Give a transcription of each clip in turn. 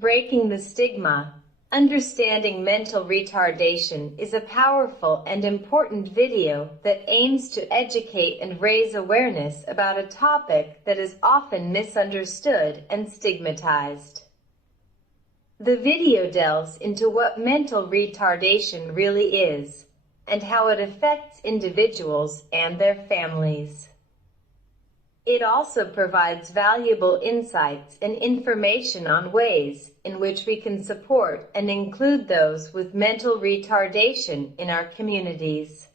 Breaking the Stigma, Understanding Mental Retardation is a powerful and important video that aims to educate and raise awareness about a topic that is often misunderstood and stigmatized. The video delves into what mental retardation really is, and how it affects individuals and their families. It also provides valuable insights and information on ways in which we can support and include those with mental retardation in our communities.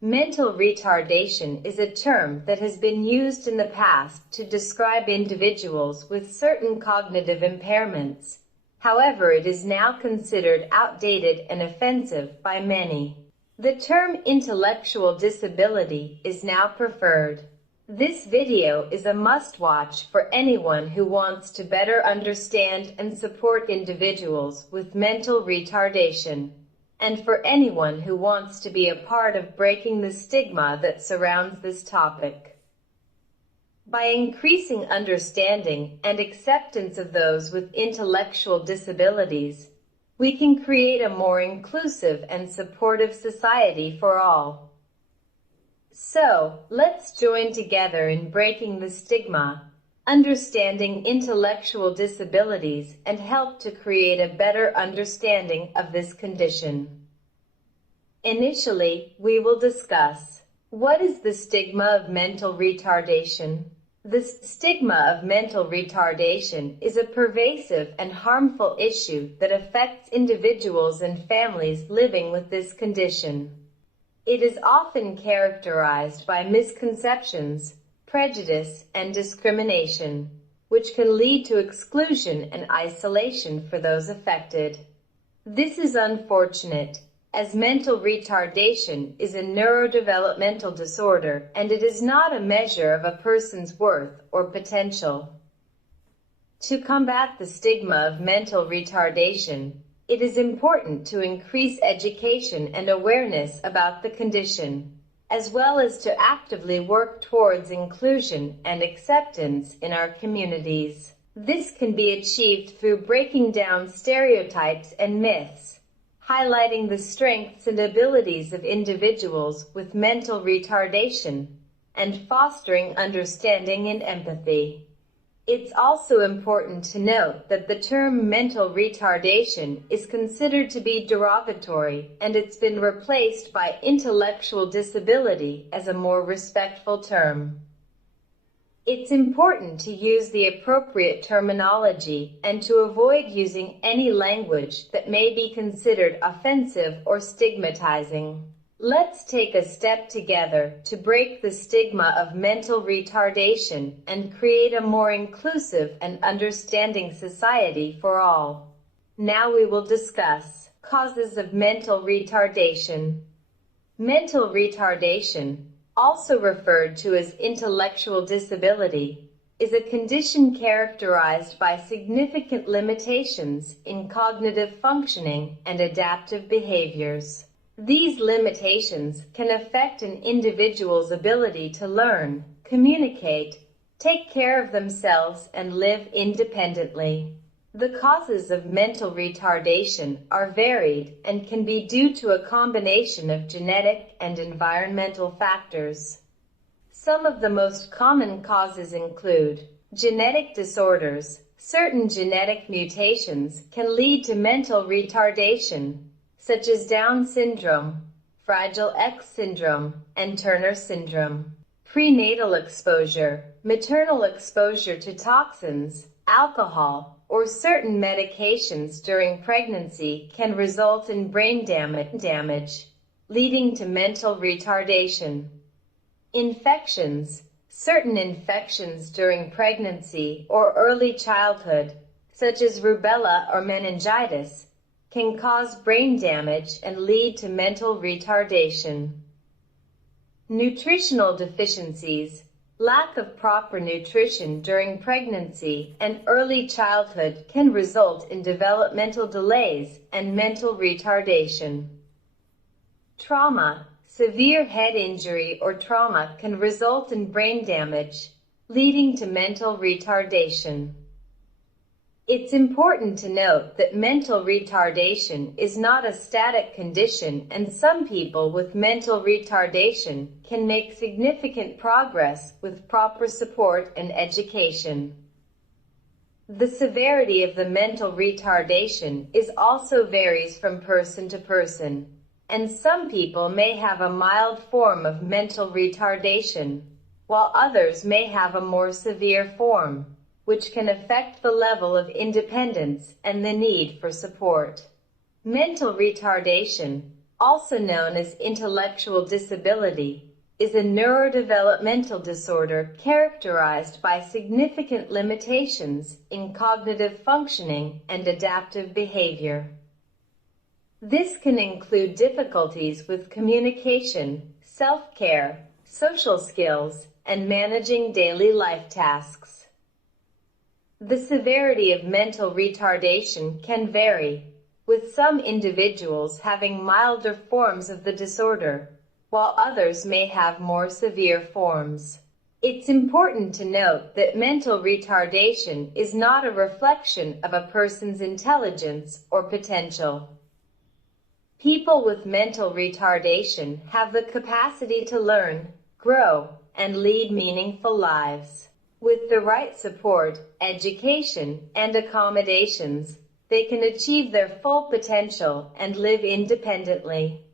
Mental retardation is a term that has been used in the past to describe individuals with certain cognitive impairments. However, it is now considered outdated and offensive by many. The term intellectual disability is now preferred. This video is a must-watch for anyone who wants to better understand and support individuals with mental retardation, and for anyone who wants to be a part of breaking the stigma that surrounds this topic. By increasing understanding and acceptance of those with intellectual disabilities, we can create a more inclusive and supportive society for all. So, let's join together in breaking the stigma, understanding intellectual disabilities, and help to create a better understanding of this condition. Initially, we will discuss, what is the stigma of mental retardation? The stigma of mental retardation is a pervasive and harmful issue that affects individuals and families living with this condition. It is often characterized by misconceptions, prejudice, and discrimination, which can lead to exclusion and isolation for those affected. This is unfortunate, as mental retardation is a neurodevelopmental disorder and it is not a measure of a person's worth or potential. To combat the stigma of mental retardation, it is important to increase education and awareness about the condition, as well as to actively work towards inclusion and acceptance in our communities. This can be achieved through breaking down stereotypes and myths, highlighting the strengths and abilities of individuals with mental retardation, and fostering understanding and empathy. It's also important to note that the term mental retardation is considered to be derogatory, and it's been replaced by intellectual disability as a more respectful term. It's important to use the appropriate terminology and to avoid using any language that may be considered offensive or stigmatizing. Let's take a step together to break the stigma of mental retardation and create a more inclusive and understanding society for all. Now we will discuss causes of mental retardation. Mental retardation, also referred to as intellectual disability, is a condition characterized by significant limitations in cognitive functioning and adaptive behaviors. These limitations can affect an individual's ability to learn, communicate, take care of themselves, and live independently. The causes of mental retardation are varied and can be due to a combination of genetic and environmental factors. Some of the most common causes include genetic disorders. Certain genetic mutations can lead to mental retardation, such as Down syndrome, Fragile X syndrome, and Turner syndrome. Prenatal exposure, maternal exposure to toxins, alcohol, or certain medications during pregnancy can result in brain damage, leading to mental retardation. Infections, certain infections during pregnancy or early childhood, such as rubella or meningitis, can cause brain damage and lead to mental retardation. Nutritional deficiencies, lack of proper nutrition during pregnancy and early childhood can result in developmental delays and mental retardation. Trauma, severe head injury or trauma can result in brain damage, leading to mental retardation. It's important to note that mental retardation is not a static condition, and some people with mental retardation can make significant progress with proper support and education. The severity of the mental retardation is also varies from person to person, and some people may have a mild form of mental retardation, while others may have a more severe form, which can affect the level of independence and the need for support. Mental retardation, also known as intellectual disability, is a neurodevelopmental disorder characterized by significant limitations in cognitive functioning and adaptive behavior. This can include difficulties with communication, self-care, social skills, and managing daily life tasks. The severity of mental retardation can vary, with some individuals having milder forms of the disorder, while others may have more severe forms. It's important to note that mental retardation is not a reflection of a person's intelligence or potential. People with mental retardation have the capacity to learn, grow, and lead meaningful lives. With the right support, education, and accommodations, they can achieve their full potential and live independently.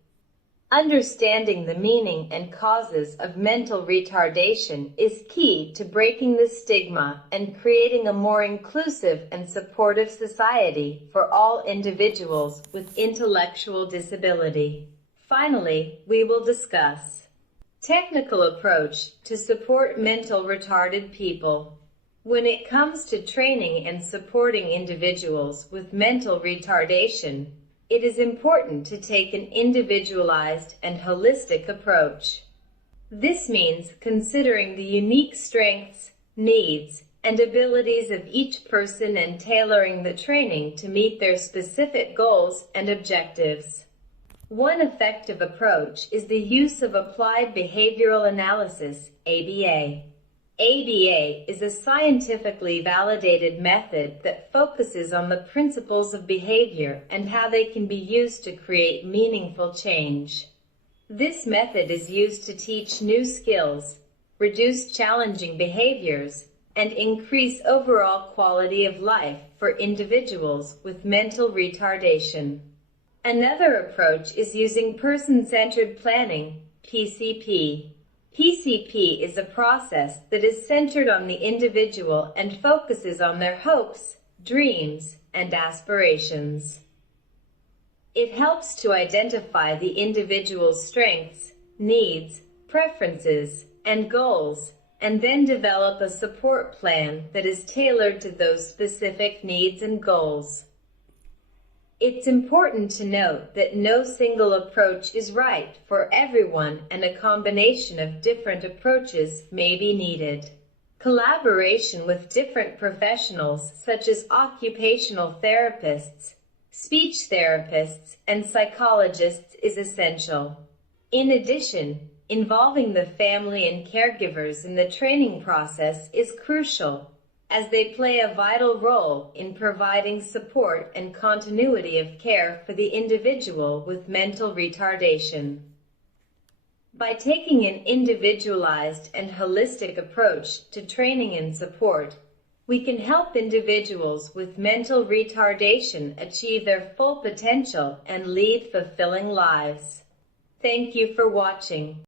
Understanding the meaning and causes of mental retardation is key to breaking the stigma and creating a more inclusive and supportive society for all individuals with intellectual disability. Finally, we will discuss technical approach to support mental retarded people. When it comes to training and supporting individuals with mental retardation, it is important to take an individualized and holistic approach. This means considering the unique strengths, needs, and abilities of each person and tailoring the training to meet their specific goals and objectives. One effective approach is the use of applied behavioral analysis, ABA. ABA is a scientifically validated method that focuses on the principles of behavior and how they can be used to create meaningful change. This method is used to teach new skills, reduce challenging behaviors, and increase overall quality of life for individuals with mental retardation. Another approach is using person-centered planning, PCP. PCP is a process that is centered on the individual and focuses on their hopes, dreams, and aspirations. It helps to identify the individual's strengths, needs, preferences, and goals, and then develop a support plan that is tailored to those specific needs and goals. It's important to note that no single approach is right for everyone, and a combination of different approaches may be needed. Collaboration with different professionals such as occupational therapists, speech therapists, and psychologists is essential. In addition, involving the family and caregivers in the training process is crucial, as they play a vital role in providing support and continuity of care for the individual with mental retardation. By taking an individualized and holistic approach to training and support, we can help individuals with mental retardation achieve their full potential and lead fulfilling lives. Thank you for watching.